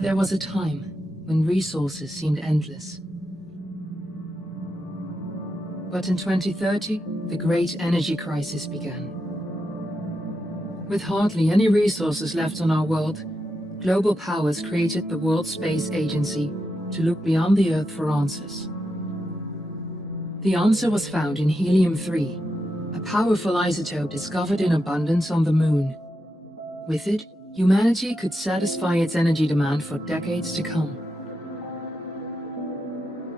There was a time when resources seemed endless. But in 2030, the great energy crisis began. With hardly any resources left on our world, global powers created the World Space Agency to look beyond the Earth for answers. The answer was found in helium-3, a powerful isotope discovered in abundance on the Moon. With it, humanity could satisfy its energy demand for decades to come.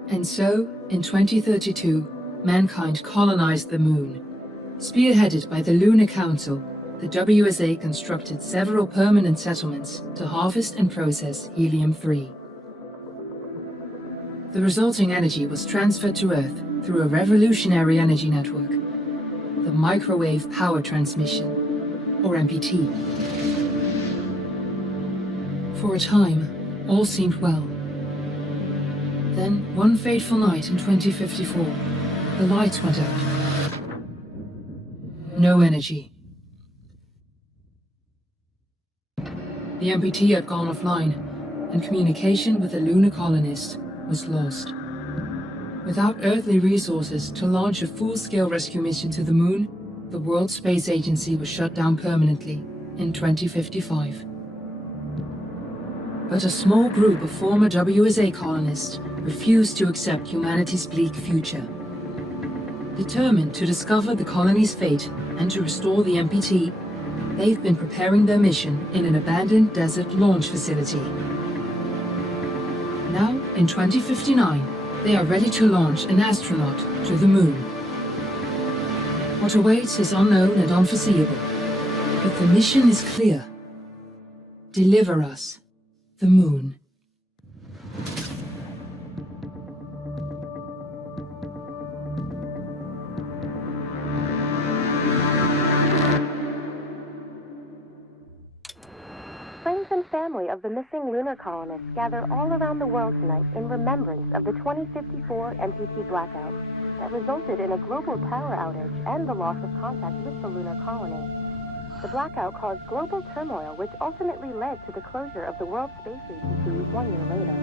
And so, in 2032, mankind colonized the Moon. Spearheaded by the Lunar Council, the WSA constructed several permanent settlements to harvest and process helium-3. The resulting energy was transferred to Earth through a revolutionary energy network, the Microwave Power Transmission, or MPT. For a time, all seemed well. Then, one fateful night in 2054, the lights went out. No energy. The MPT had gone offline, and communication with the lunar colonists was lost. Without earthly resources to launch a full-scale rescue mission to the Moon, the World Space Agency was shut down permanently in 2055. But a small group of former WSA colonists refused to accept humanity's bleak future. Determined to discover the colony's fate and to restore the MPT, they've been preparing their mission in an abandoned desert launch facility. Now, in 2059, they are ready to launch an astronaut to the Moon. What awaits is unknown and unforeseeable, but the mission is clear. Deliver us the Moon. Friends and family of the missing lunar colonists gather all around the world tonight in remembrance of the 2054 MPT blackout that resulted in a global power outage and the loss of contact with the lunar colony. The blackout caused global turmoil, which ultimately led to the closure of the World Space Agency 1 year later.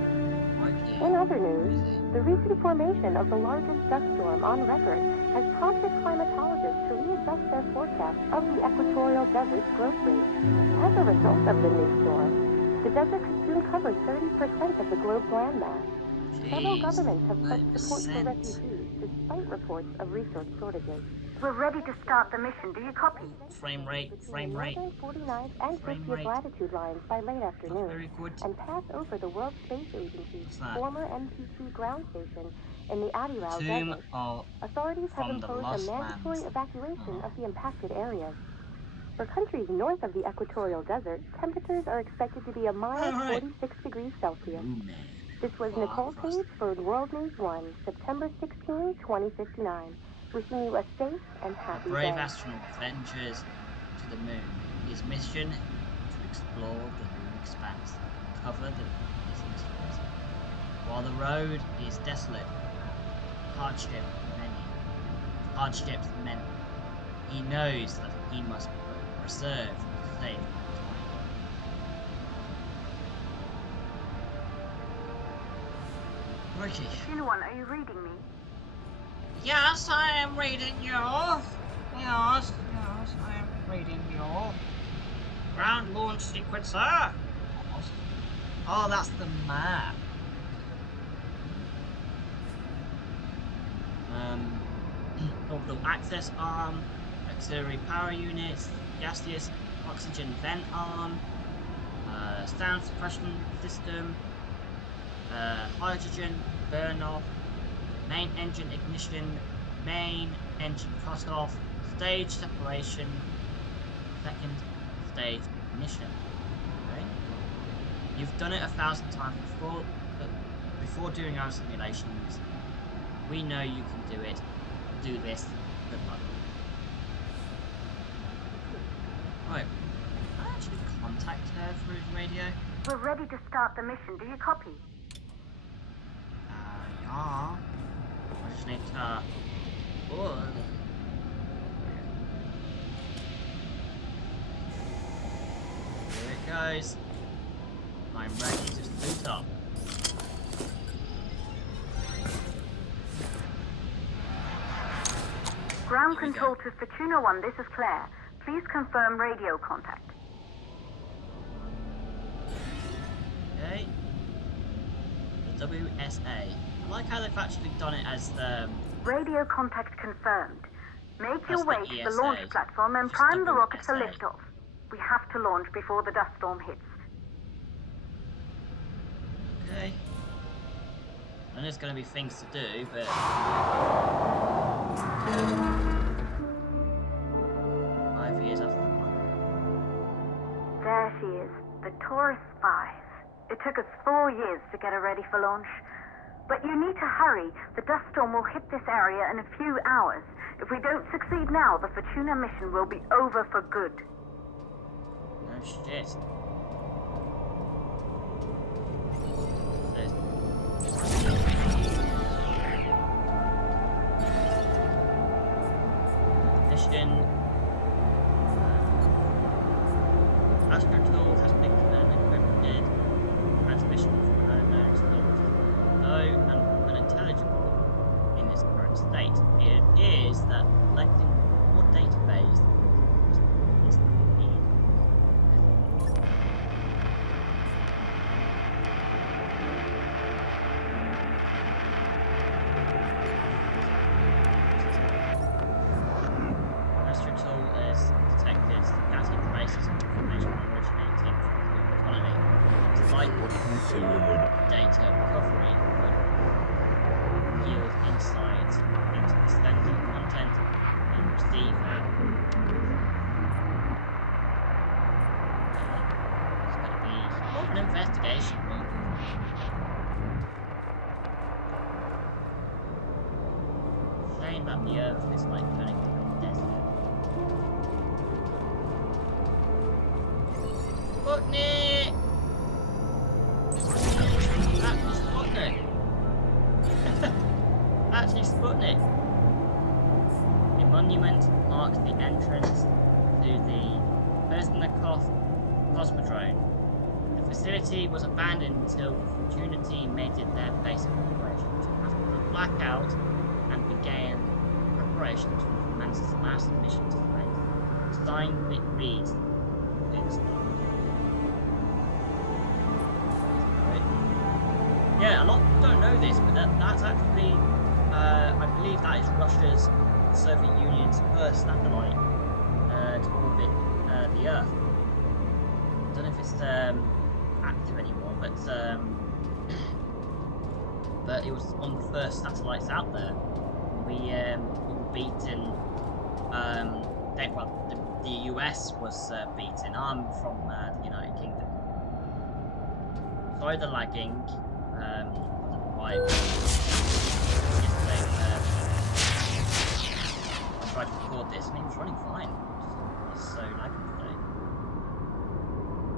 In other news, the recent formation of the largest dust storm on record has prompted climatologists to readjust their forecast of the equatorial desert's growth rate. As a result of the new storm, the desert could soon cover 30% of the globe's landmass. Several governments have pledged support for refugees, despite reports of resource shortages. We're ready to start the mission. Do you copy? Frame rate. Northern 49th and 50th latitude lines by late afternoon, Very good. and pass over the World Space Agency's What's that? former MPT ground station in the Adirau Tomb Desert. of Authorities have from the imposed a Lost mandatory Lands. evacuation of the impacted areas. For countries north of the equatorial desert, temperatures are expected to be a mild 46 degrees Celsius. This was Nicole Page for World News 1, September 16, 2059. Wishing you a safe and happy Brave day. astronaut ventures to the Moon. His mission to explore the lunar expanse, cover the distant stars. While the road is desolate, hardships many. He knows that he must preserve to save time. Ricky. Anyone, are you reading me? Yes, I am reading you. Yes, I am reading you. Ground launch sequence, sir. Oh, that's the map. Orbital access arm, auxiliary power units, gaseous oxygen vent arm, sound suppression system, hydrogen burn off, main engine ignition, main engine cut off, stage separation, second stage ignition. Okay? You've done it 1,000 times before, but before doing our simulations, we know you can do it. Do this. Good luck. Right. Can I actually contact her through the radio? We're ready to start the mission. Do you copy? Yeah. I just need to... Oh. Here it goes. I'm ready to Boot up. Ground control to Fortuna 1, this is Claire. Please confirm radio contact. Okay. The WSA. I like how they've actually done it as the... Radio contact confirmed. Make That's your the way to the ESA. launch platform and Just prime the rocket for WSA. liftoff. We have to launch before the dust storm hits. Okay. And there's going to be things to do, but... 5 years after the one. There she is, the Taurus 5. It took us 4 years to get her ready for launch. But you need to hurry. The dust storm will hit this area in a few hours. If we don't succeed now, the Fortuna mission will be over for good. No shit. Mission. Astronaut has been encrypted. Transmission from unknown source. Though unintelligible in its current state, it appears that collecting more database is the need. Astronaut is detected scattered traces of information originating from the colony. Despite data recovery would yield insights into extended content and receiver. It's going to be more of an investigation. Shame that the Earth is like turning into a desert. Sputnik! That's Sputnik! Actually, Sputnik! A monument marks the entrance to the Vesnikov Cosmodrome. The facility was abandoned until the Fortuna team made it their base of operations. After the blackout and began preparations for commence its massive mission to space. Signed, it reads, yeah, a lot of people don't know this, but that's actually, I believe that is Russia's, Soviet Union's first satellite to orbit the Earth. I don't know if it's active anymore, but it was one of the first satellites out there. We were beaten. The US was beaten. I'm from the United Kingdom. Sorry, the lagging. Why? Yesterday, I tried to record this and it was running fine. It's so lagging today.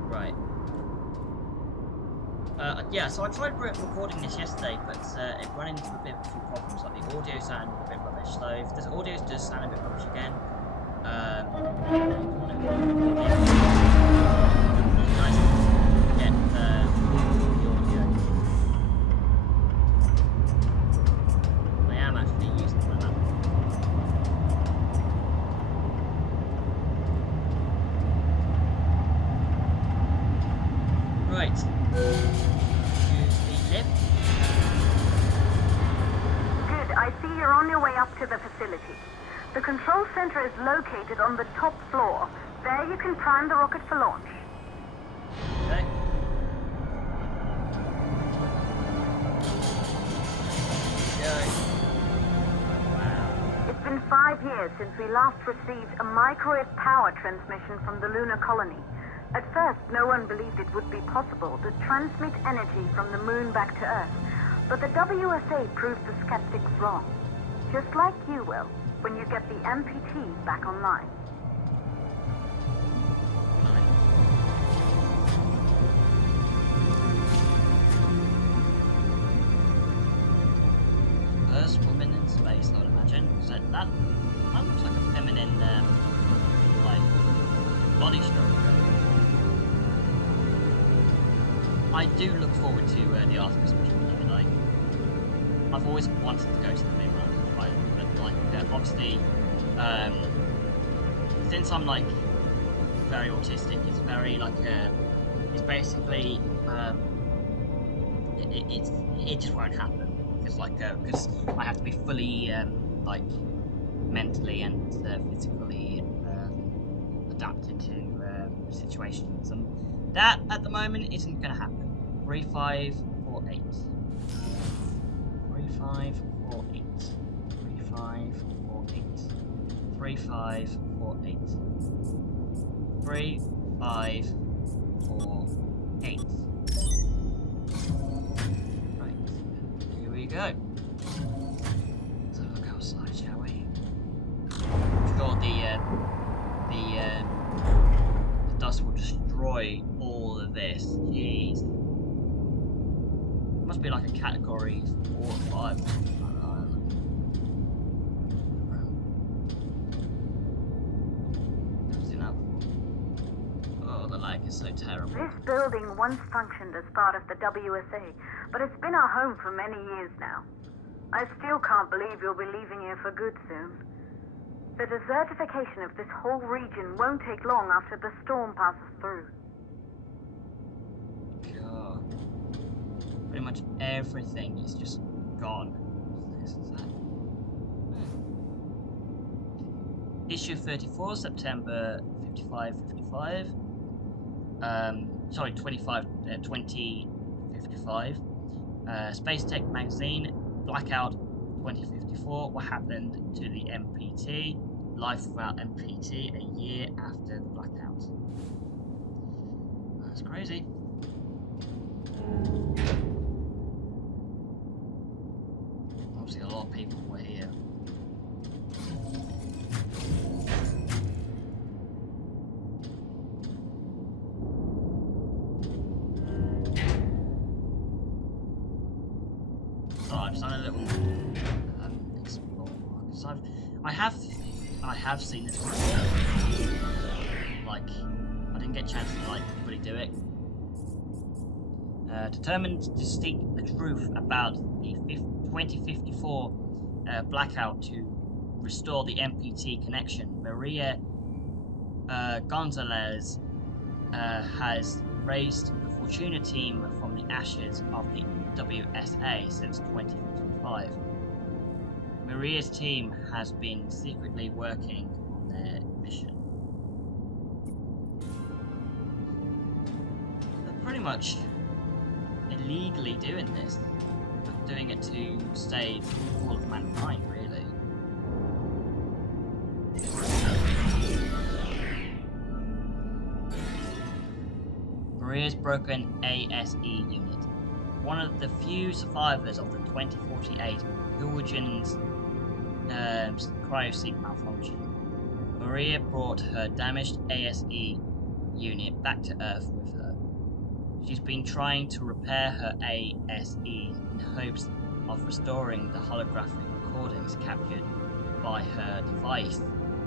Right. Yeah, so I tried recording this yesterday, but it ran into a bit of a few problems. Like the audio sounded a bit rubbish. So if this audio does sound a bit rubbish again, nice to get the audio. I am actually using my laptop. Right. Use the lift. Good, I see you're on your way up to the facility. The control center is located on the top floor. There you can prime the rocket for launch. Okay. Wow. It's been 5 years since we last received a microwave power transmission from the lunar colony. At first, no one believed it would be possible to transmit energy from the moon back to Earth. But the WSA proved the skeptics wrong. Just like you will, when you get the MPT back online. First woman in space, I would imagine. So that looks like a feminine, like, body structure. I do look forward to the Artemis mission. Like, I've always wanted to go to the moon, right? But like, obviously, since I'm like very autistic, it's very like it's basically it just won't happen because I have to be fully like mentally and physically adapted to situations, and that at the moment isn't going to happen. 3548. 3548. 3548. 3548. 3548. Right, here we go. So look outside, shall we? Sure, the dust will destroy all of this. Jeez. Must be like a category 4 or 5. Oh, the lag is so terrible. This building once functioned as part of the WSA, but it's been our home for many years now. I still can't believe you'll be leaving here for good soon. The desertification of this whole region won't take long after the storm passes through. God. Pretty much everything is just gone. What's this? Is that? Issue 34, September 55. Sorry, 2055. Space Tech Magazine, Blackout 2054. What happened to the MPT? Life without MPT a year after the blackout. That's crazy. Obviously, a lot of people were here. So I've just done a little explore. So I have seen this before. Like, I didn't get a chance to like fully do it. Determined to seek the truth about the 2054 blackout to restore the MPT connection, Maria Gonzalez has raised the Fortuna team from the ashes of the WSA since 2055. Maria's team has been secretly working on their mission. They're pretty much illegally doing this, but doing it to save all of mankind, really. Maria's broken ASE unit. One of the few survivors of the 2048 Norwegian's cryo-seek malfunction. Maria brought her damaged ASE unit back to Earth with her. She's been trying to repair her ASE in hopes of restoring the holographic recordings captured by her device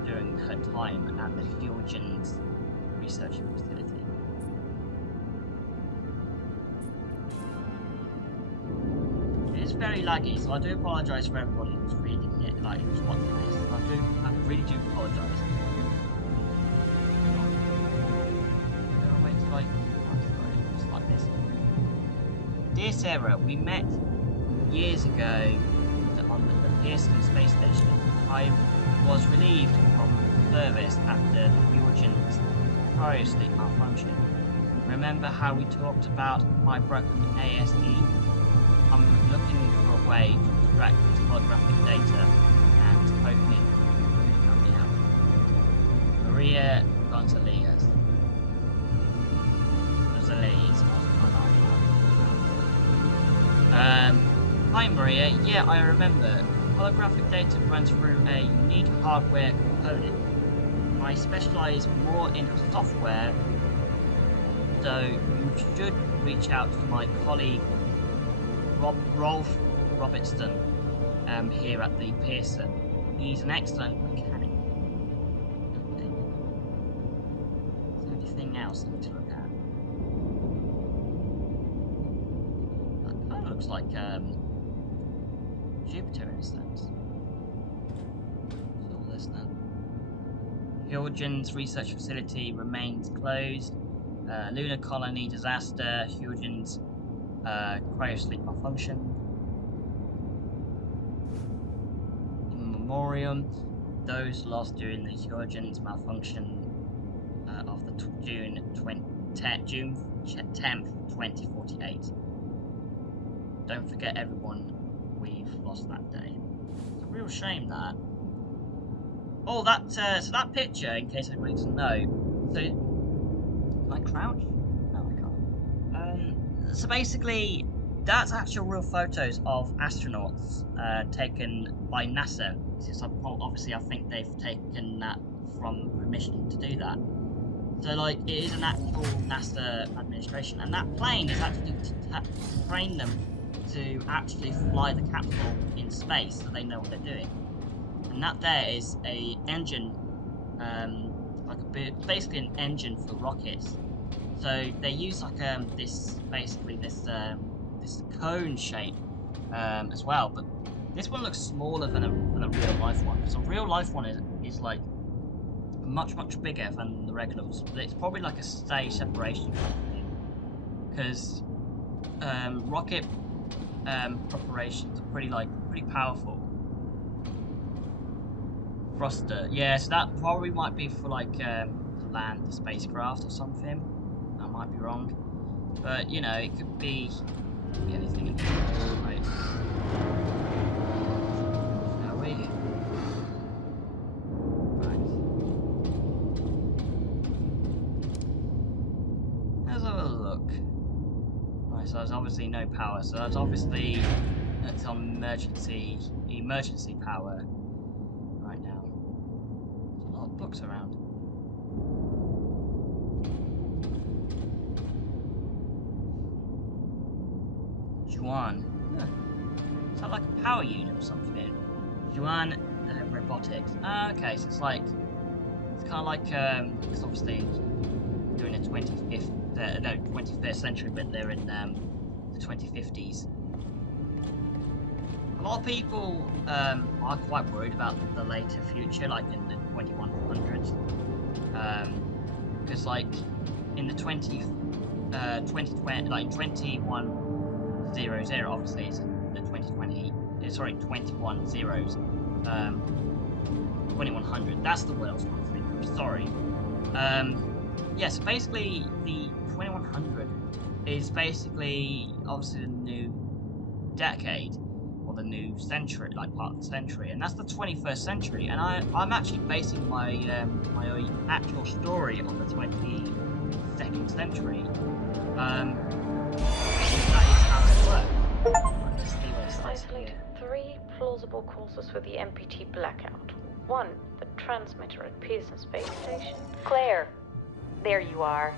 during her time at the Norwegian's research facility. It's very laggy, so I do apologise for everybody who's reading it, like who's watching this. I really do apologise. Wait till it's like this. Dear Sarah, we met years ago on the Pearson space station. I was relieved from service after the Norwegian's cryo-sleep malfunction. Remember how we talked about my broken ASE? I'm looking for a way to extract this holographic data and hoping you can help me out. Maria Gonzalez. Hi Maria, yeah, I remember. Holographic data runs through a unique hardware component. I specialise more in software, so you should reach out to my colleague Rolf Robertson here at the Pearson. He's an excellent mechanic. Okay. Is there anything else I need to look at? looks like Jupiter in a sense. What's all this then? Huygens research facility remains closed. Lunar colony disaster. Huygens cryosleep malfunction. In memoriam, those lost during the Huygens malfunction of the June 10th, 2048. Don't forget, everyone, we've lost that day. It's a real shame that. Oh, that so that picture, in case anybody doesn't know. So, can I crouch? No, I can't. So basically, that's actual real photos of astronauts taken by NASA. Since obviously I think they've taken that from permission to do that. So like, it is an actual NASA administration, and that plane is actually to train them to actually fly the capsule in space, so they know what they're doing. And that there is a engine, like basically an engine for rockets. So they use like this cone shape as well, but this one looks smaller than a real life one. Because a real life one is like much bigger than the regular ones. But it's probably like a stage separation kind of thing. Because rocket preparations are pretty powerful. Thruster, yeah, so that probably might be for like to land the spacecraft or something. I might be wrong, but you know, it could be anything in here, right? Shall we? Right. Let's have a look. Right, so there's obviously no power, so that's obviously on emergency power right now. There's a lot of books around. Juan. Huh. Is that like a power unit or something? Juan robotics. Okay, so it's kind of like it's obviously during the 21st century, but they're in the 2050s. A lot of people are quite worried about the later future, like in the 2100s, because like in the 2020, like 2100, obviously it's the 21 zeros, 2100, that's the word I was trying to think of, sorry. Yeah, so basically the 2100 is basically obviously the new decade, or the new century, like part of the century, and that's the 21st century, and I'm actually basing my my actual story on the 22nd century. That is how it works. Let's see what it says Isolate here. 3 plausible causes for the MPT blackout. 1, the transmitter at Pearson Space Station. Claire, there you are.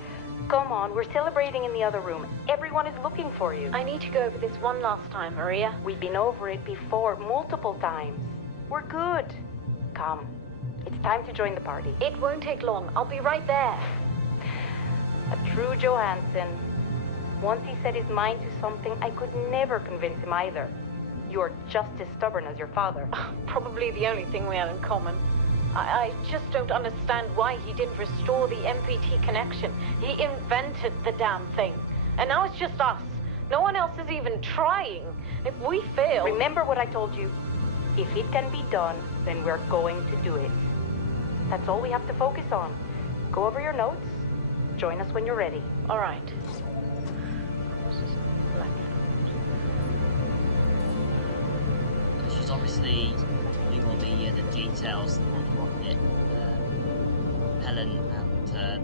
Come on, we're celebrating in the other room. Everyone is looking for you. I need to go over this one last time, Maria. We've been over it before, multiple times. We're good. Come. It's time to join the party. It won't take long. I'll be right there. A true Johansson. Once he set his mind to something, I could never convince him either. You're just as stubborn as your father. Probably the only thing we have in common. I just don't understand why he didn't restore the MPT connection. He invented the damn thing. And now it's just us. No one else is even trying. If we fail... Remember what I told you. If it can be done, then we're going to do it. That's all we have to focus on. Go over your notes. Join us when you're ready. All right. She's obviously doing all the details on the rocket, Helen, and the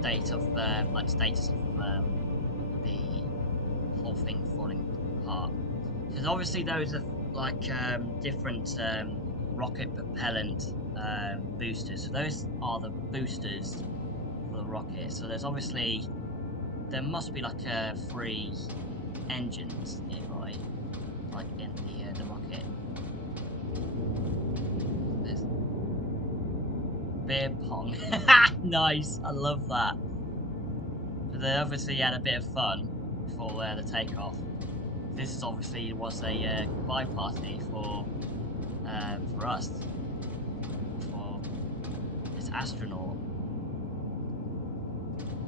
status of the whole thing falling apart. Because obviously those are like different rocket propellant boosters. So those are the boosters for the rocket. So there must be like 3 engines nearby, like in the rocket. There's beer pong. Nice, I love that. So they obviously had a bit of fun before the takeoff. this is obviously was a goodbye party for us, for this astronaut.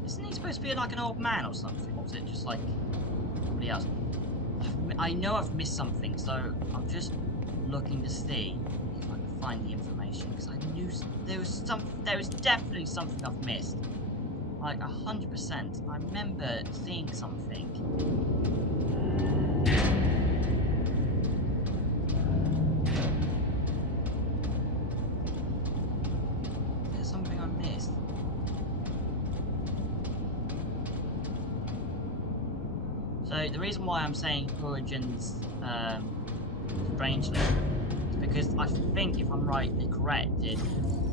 Isn't he supposed to be like an old man or something, or is it just like somebody else? I know I've missed something, so I'm just looking to see if I can find the information, because I knew there was definitely something I've missed. Like 100%. I remember seeing something. There's something I missed. So the reason why I'm saying Origins strangely is because I think, if I'm rightly corrected,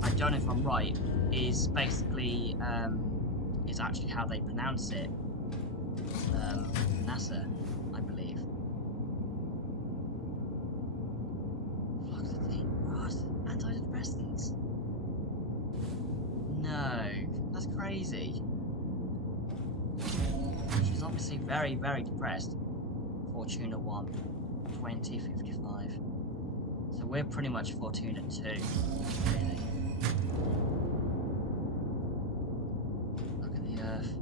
I don't know if I'm right, is basically is actually how they pronounce it. NASA, I believe. Fluoxetine. What? Antidepressants? No, that's crazy. She's obviously very, very depressed. Fortuna 1, 2055. So we're pretty much Fortuna 2, really. Look at the Earth.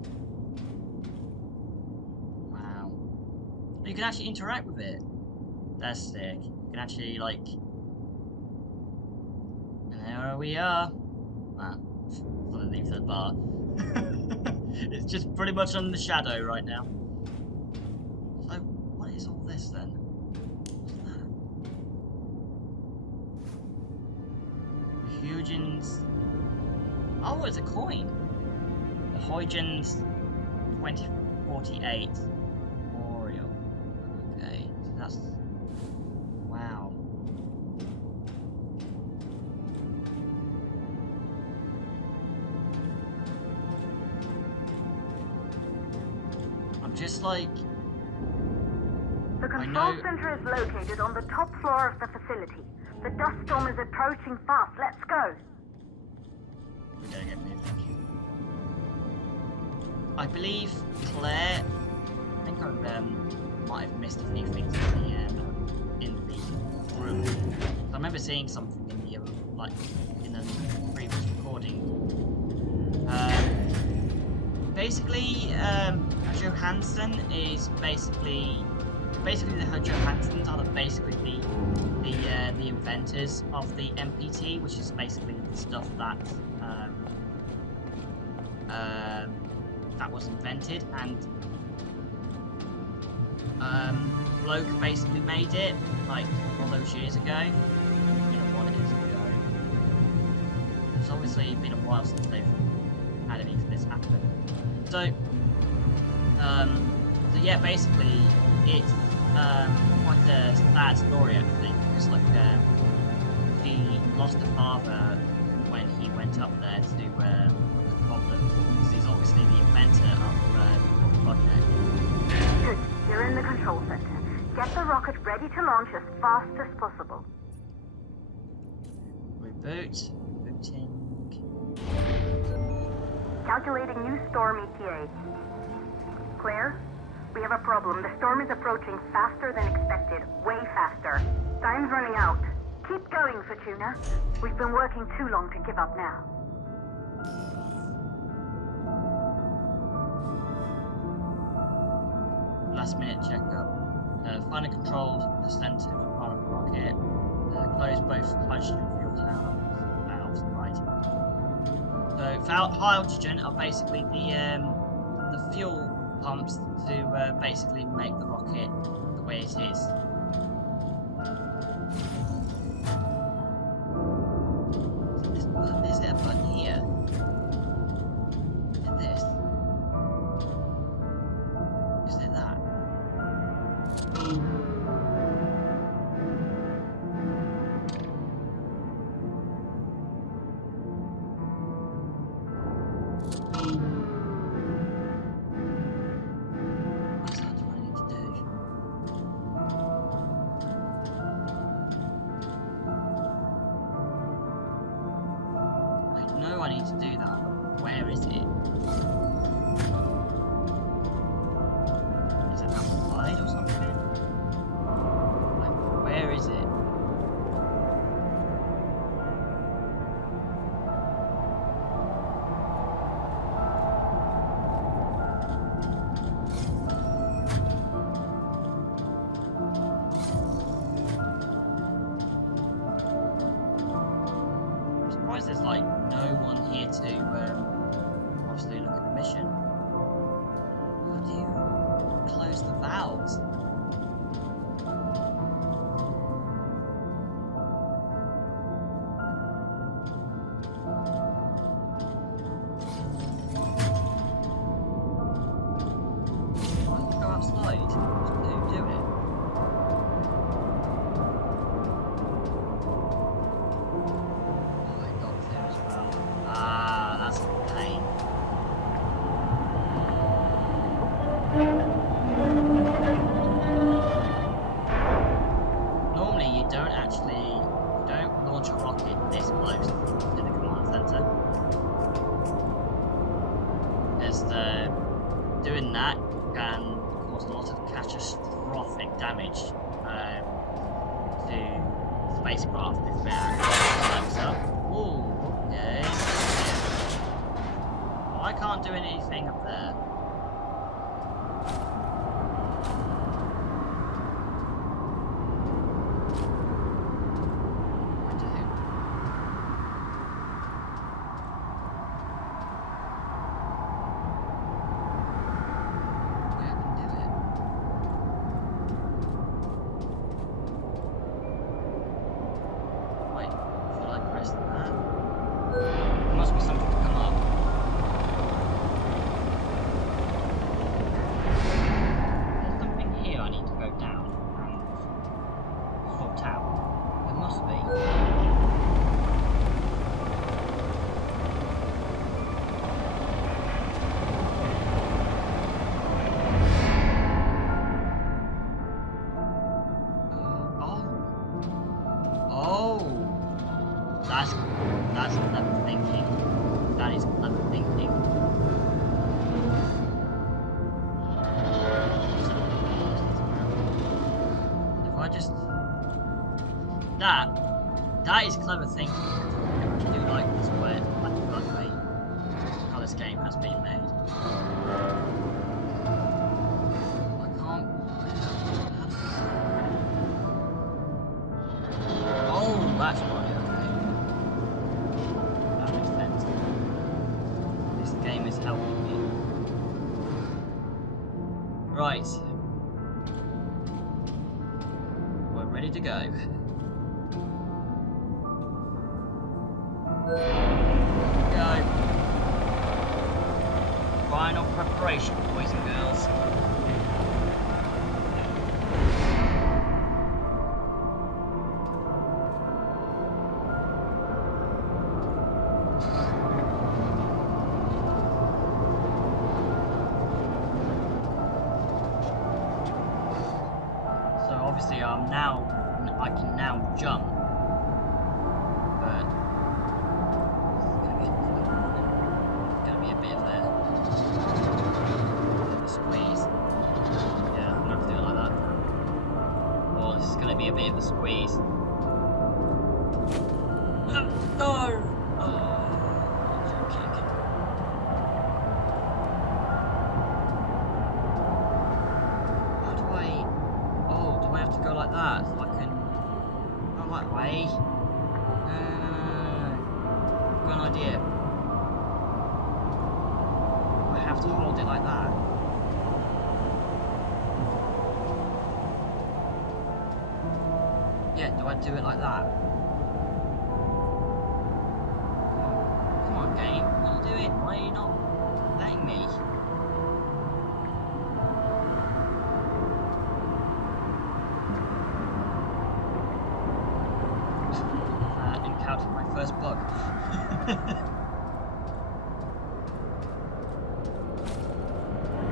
Wow. You can actually interact with it. That's sick. You can actually, like... And there we are. Wow. Underneath the bar. It's just pretty much on the shadow right now. So, what is all this then? What's that? Huygens. Oh, it's a coin. The Huygens 2048 Memorial. Okay, so that's. Wow. Just like... The control center is located on the top floor of the facility. The dust storm is approaching fast. Let's go. We gotta get moving. I believe Claire... I think I might have missed a few things in the room. I remember seeing something in the like in the previous recording. Basically, Johansson is basically the Johanssons are basically the inventors of the MPT, which is basically the stuff that that was invented, and Bloke basically made it like all those years ago. What years ago? It's obviously been a while since they've had any of this happen. So yeah, basically it's quite a sad story actually, because like he lost a father when he went up there to look at the problem, because he's obviously the inventor of the project. Good, you're in the control center. Get the rocket ready to launch as fast as possible. Rebooting. Calculating new storm ETA. Claire, we have a problem. The storm is approaching faster than expected. Way faster. Time's running out. Keep going, Fortuna. We've been working too long to give up now. Last minute checkup. Final controls of the center of the rocket. Close both hydrogen fuel valves. Right. So hydrogen are basically the fuel pumps to basically make the rocket the way it is. Is there a button here? In this? Is there that? I need to do that, but where is it? Is it amplified or something? valves. Why don't you go outside? Just do it. Oh, I got there as well. Ah, that's a pain. Normally you don't launch a rocket this close to the command center. As doing that can cause a lot of catastrophic damage to spacecraft if it blows up. Ooh, okay. Well, I can't do anything up there. That's clever thinking. That is clever thinking. If I just... That is clever thinking. I do like this way, how this game has been made. I can't... Oh, that's right. Is helping me. Right. We're ready to go. Go. Final preparation, boys and girls. Obviously, I can now jump, but it's gonna be a bit of a squeeze. Yeah, I'm gonna have to do it like that. Oh, this is gonna be a bit of a squeeze. No! Go like that, so I can go that way. Got an idea. I have to hold it like that. Yeah, do I do it like that? Come on, game. What are you doing? Why are you not letting me? Encountered my first bug.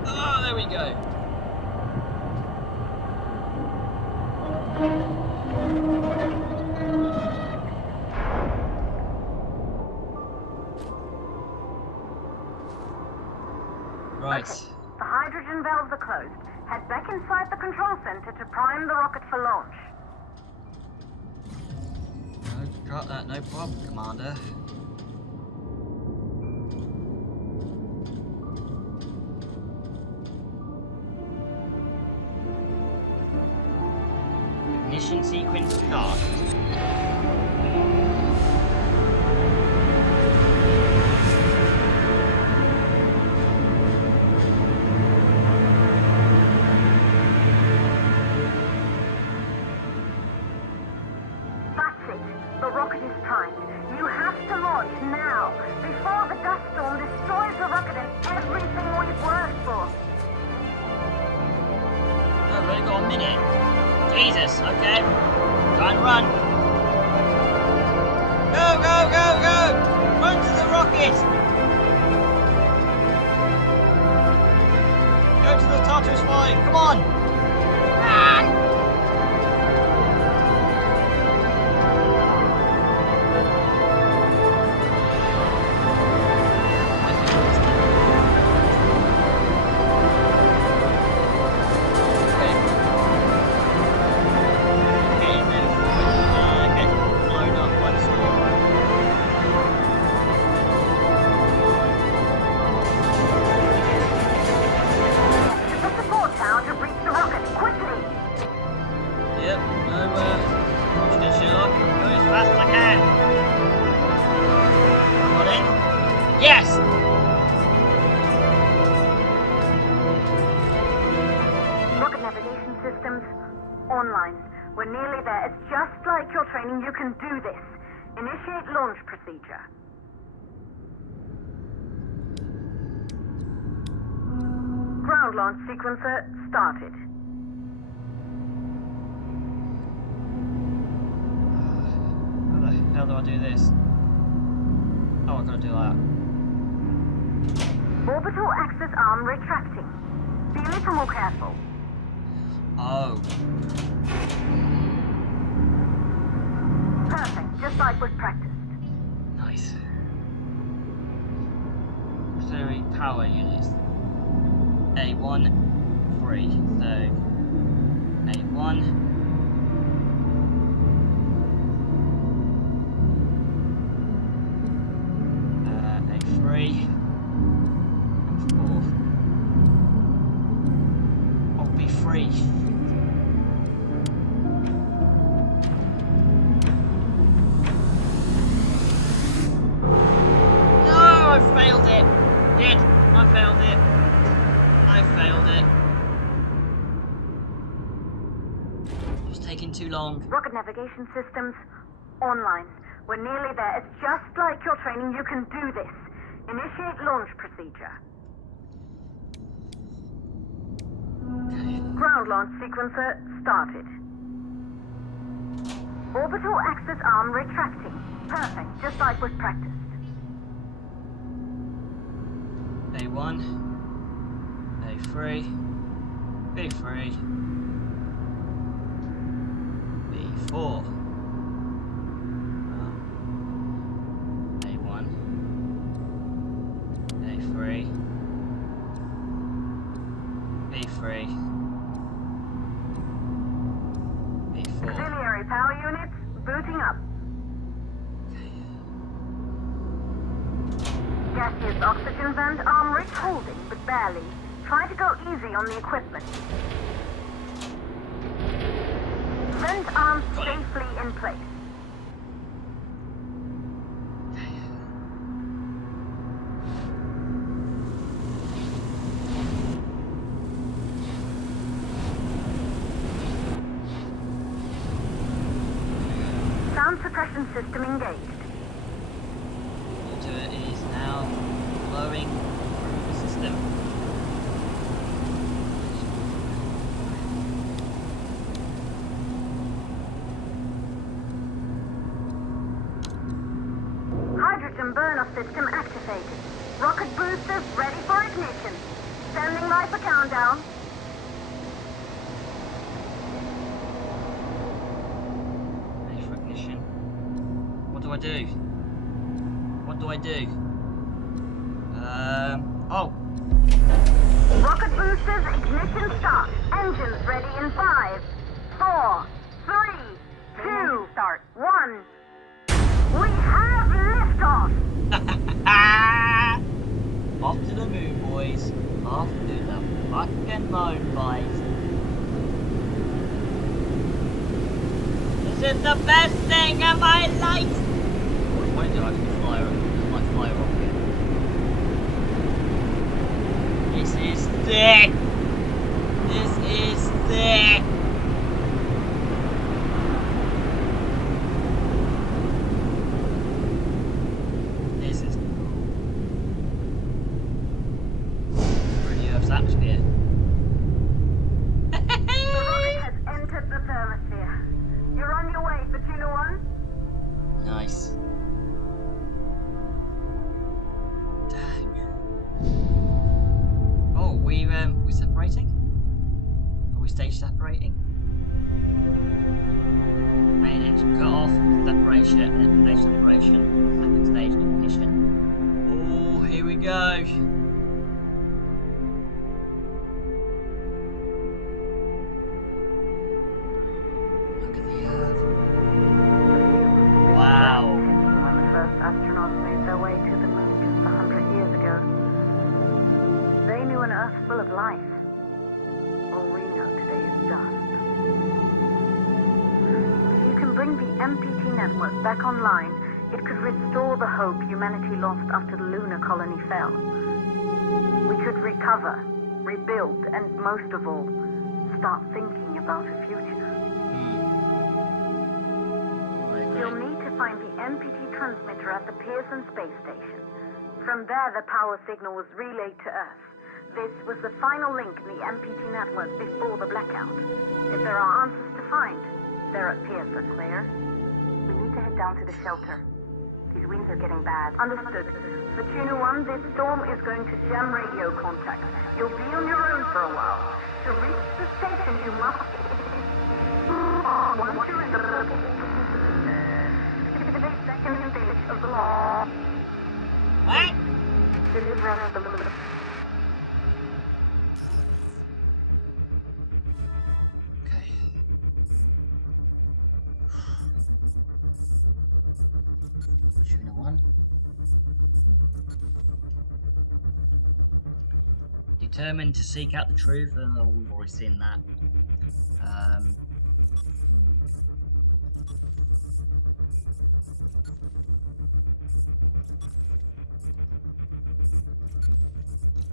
Oh, there we go. Right. Okay. The hydrogen valves are closed. Head back inside the control center to prime the rocket for launch. Got that, no problem, Commander. Ignition sequence start. I've only got a minute. Jesus, okay. Try and run. Go, go, go, go! Run to the rocket! Go to the Tartarus 5, come on! Run! Yes! Rocket navigation systems online. We're nearly there. It's just like your training. You can do this. Initiate launch procedure. Ground launch sequencer started. How the hell do I do this? Oh, I've got to do that. Orbital axis arm retracting. Be a little more careful. Oh. Perfect, just like was practiced. Nice. Auxiliary power units. A1, 3. So, A1. A3. And 4. Oh, B3. I failed it! Did! I failed it! I failed it! It was taking too long. Rocket navigation systems online. We're nearly there. It's just like your training. You can do this. Initiate launch procedure. Okay. Ground launch sequencer started. Orbital axis arm retracting. Perfect, just like was practiced. A1, A3, B3, B4. A1, A3, B3, B4. Auxiliary power units booting up. Gaseous oxygen vent arm rig holding, but barely. Try to go easy on the equipment. Vent arm safely in place. Sound suppression system engaged. Water is now flowing through the system. Hydrogen burn-off system activated. Rocket boosters ready for ignition. Standing by for countdown. Ready for ignition. What do I do? What do I do? Oh! Rocket boosters ignition start. Engines ready in 5, 4, 3, 2, start. 1. We have liftoff! Off to the moon, boys. Off to the fucking moon, boys. This is the best thing of my life! Why did I actually fly a rocket? This is sick! This is sick! This is cool. Through the Earth's atmosphere. stage separating. Main engine cut off, separation, and then stage separation, second stage ignition. Oh, here we go. Look at the Earth. Wow. When the first astronauts made their way to the moon just 100 years ago, they knew an Earth full of life. All we know today is dust. If you can bring the MPT network back online, it could restore the hope humanity lost after the lunar colony fell. We could recover, rebuild, and most of all, start thinking about a future. You'll need to find the MPT transmitter at the Pearson space station. From there, the power signal was relayed to Earth. This was the final link in the MPT network before the blackout. If there are answers to find, they're at Pearson. Clear? We need to head down to the shelter. These winds are getting bad. Understood. For Tuna 1, this storm is going to jam radio contact. You'll be on your own for a while. To reach the station, you must... Once you're in the second stage of the law. What? Deliver us the moon. Okay. Tuna 1. Determined to seek out the truth, and we've already seen that.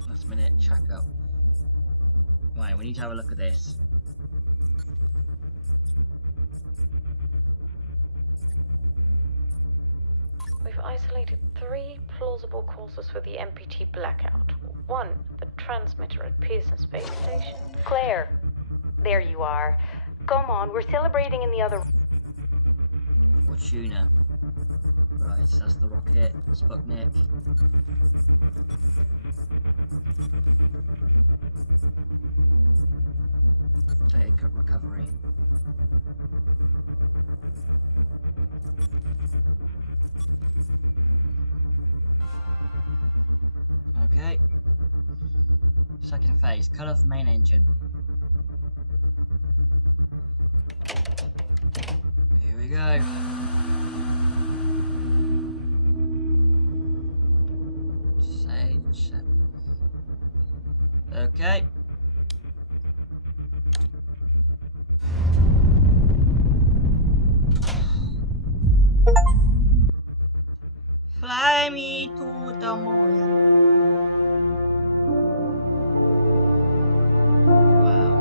Last minute check up. Right, we need to have a look at this. We've isolated 3 plausible causes for the MPT blackout. 1, the transmitter at Pearson Space Station. Claire, there you are. Come on, we're celebrating in the other... Fortuna. Right, so that's the rocket. Sputnik. Data cut recovery. Okay. Second phase. Cut off main engine. Here we go. Sage. Okay. Fly me to the moon. Wow.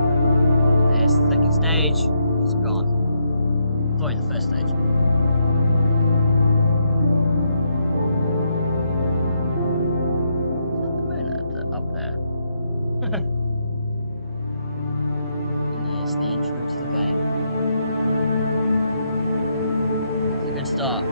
This second stage is gone. Sorry, the first stage. Up there. And there's the intro to the game. It's a good start.